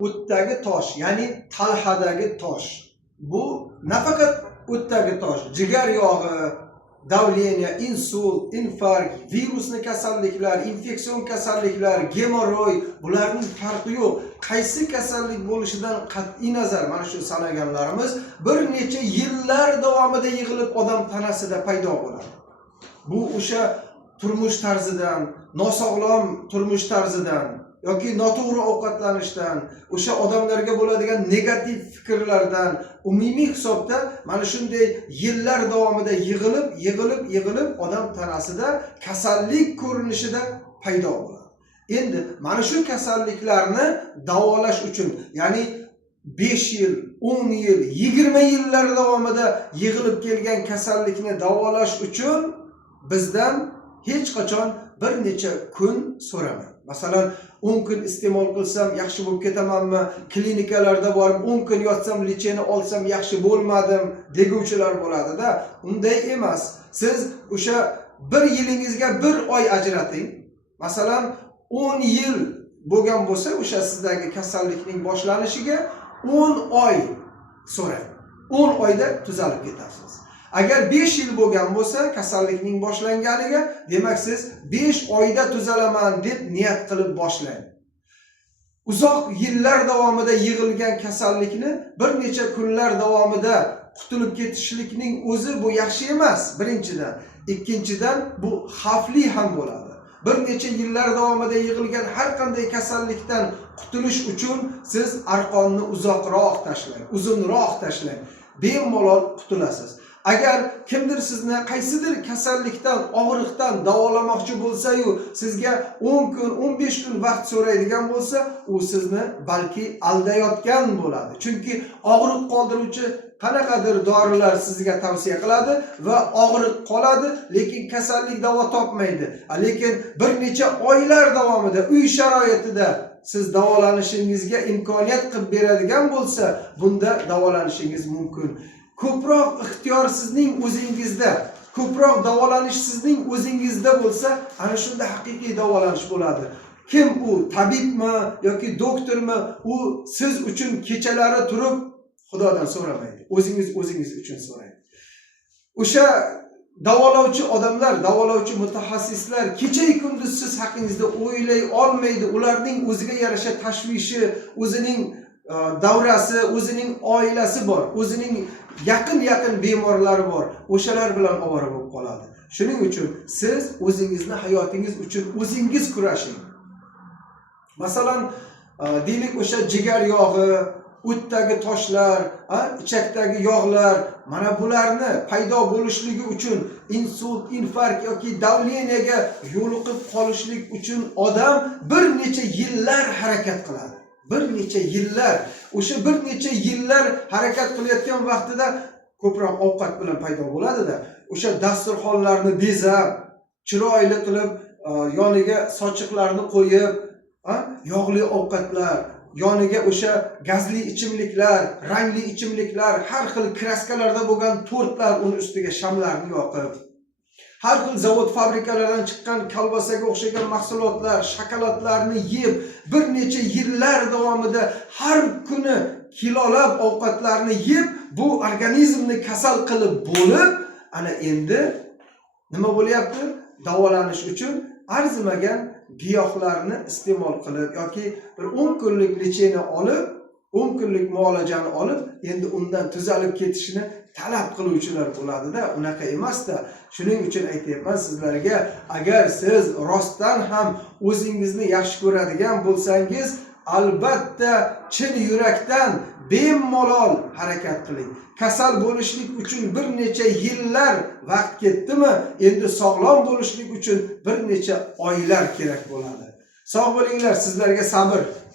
o'tdagi tosh, ya'ni talhadagi tosh. Bu nafaqat o'tdagi tosh, jigar yog'i, davleniya, insult, infarkt, virusli kasalliklar, infeksion kasalliklar, gemoroy, bularning farqi yo'q. Qaysi kasallik bo'lishidan qat'iy nazar mana shu sanaganlarimiz bir necha yillar davomida yig'ilib odam tanasida paydo bo'ladi. Bu o'sha turmush tarzidan, nosog'lom turmush tarzidan yoki noto'g'ri ovqatlanishdan, o'sha odamlarga bo'ladigan negativ fikrlardan umumiy hisobda mana shunday yillar davomida yig'ilib odam tanasida kasallik ko'rinishida paydo bo'ladi. Endi mana shu kasalliklarni davolash uchun, ya'ni 5 yil, 10 yil, 20 yillar davomida yig'ilib kelgan kasallikni davolash uchun bizdan hech qachon bir necha kun so'ramang. Masalan, 10 kun iste'mol qilsam yaxshi bo'lib ketamanmi? Klinikalarda borib 10 kun yotsam, lecheni olsam yaxshi bo'lmadim deguvchilar bo'ladi-da. Unday emas. Siz o'sha 1 yilingizga 1 oy ajrating. Masalan, 10 yil bo'lgan bo'lsa, o'sha sizdagi kasallikning boshlanishiga 10 oy so'rang. 10 oyda tuzalib ketasiz. Agar 5 yil bo'lgan bo'lsa, kasallikning boshlanganiga, demak siz 5 oyda tuzalaman deb niyat qilib boshlang. Uzoq yillar davomida yig'ilgan kasallikni bir necha kunlar davomida qutulib ketishlikning o'zi bu yaxshi emas, birinchidan. Ikkinchidan, bu xavfli ham bo'ladi. Bir necha yillar davomida yig'ilgan har qanday kasallikdan qutulish uchun siz arqonni uzoqroq tashlang, uzunroq tashlang. Bemalol qutulasiz. Agar kimdir sizni qaysidir kasallikdan, og'riqdan davolamoqchi bo'lsa-yu, sizga 10 kun, 15 kun vaqt so'raydigan bo'lsa, u sizni balki aldayotgan bo'ladi. Chunki og'riq qoldiruvchi qanaqadir dorilar sizga tavsiya qiladi va og'riq qoladi, lekin kasallik davo topmaydi. Lekin bir necha oylar davomida uy sharoitida siz davolanishingizga imkoniyat qilib beradigan bo'lsa, bunda davolanishingiz mumkin. Ko'proq ixtiyor sizning o'zingizda, ko'proq davolanish sizning o'zingizda bo'lsa, ana shunda haqiqiy davolanish bo'ladi. Kim u, tabibmi yoki doktormi, u siz uchun kechalari turib Xudodan so'ramaydi. O'zingiz uchun so'rang. O'sha davolovchi odamlar, davolovchi mutaxassislar kecha-yu kunduz siz haqingizda o'ylay olmaydi. Ularning o'ziga yarasha tashvishi, o'zining davrasi, o'zining oilasi bor, o'zining yaqin bemorlari bor. O'shalar bilan ovora bo'lib qoladi. Shuning uchun siz o'zingizni hayotingiz uchun o'zingiz kurashing. Masalan, deylik o'sha jigar yog'i, o'tdagi toshlar, ichakdagi yog'lar, mana bularni paydo bo'lishligi uchun, insult, infarkt yoki davleniyaga yo'liqib qolishlik uchun odam bir necha yillar harakat qiladi. Bir necha yillar, o'sha bir necha yillar harakat qilayotgan vaqtida ko'proq ovqat bilan paydo bo'ladi-da. O'sha dasturxonlarni bezab, chiroyli qilib, yoniga sochiqlarni qo'yib, yog'li ovqatlar, yoniga o'sha gazli ichimliklar, rangli ichimliklar, har xil kraskalarda bo'lgan tortlar, uni ustiga shamlarni yoqib, har xil zavod fabrikalardan chiqqan kolbasaga o'xshagan mahsulotlar, shokoladlarni yeb, bir necha yillar davomida har kuni kilolab ovqatlarni yeb, bu organizmni kasal qilib bo'lib, ana endi nima bo'lyapti? Davolanish uchun arzimagan giyohlarni iste'mol qilib yoki bir 10 kunlik lecheni olib, 10 kunlik muolajani olib, endi undan tuzalib ketishini talab qiluvchilar bo'ladi-da, unaqa emas-da. Shuning uchun aytayapman sizlarga, agar siz rostdan ham o'zingizni yaxshi ko'radigan bo'lsangiz, albatta chin yurakdan bemalol harakat qiling. Kasal bo'lishlik uchun bir necha yillar vaqt ketdimi, endi sog'lom bo'lishlik uchun bir necha oylar kerak bo'ladi. Sog' bo'linglar, sizlarga sabr.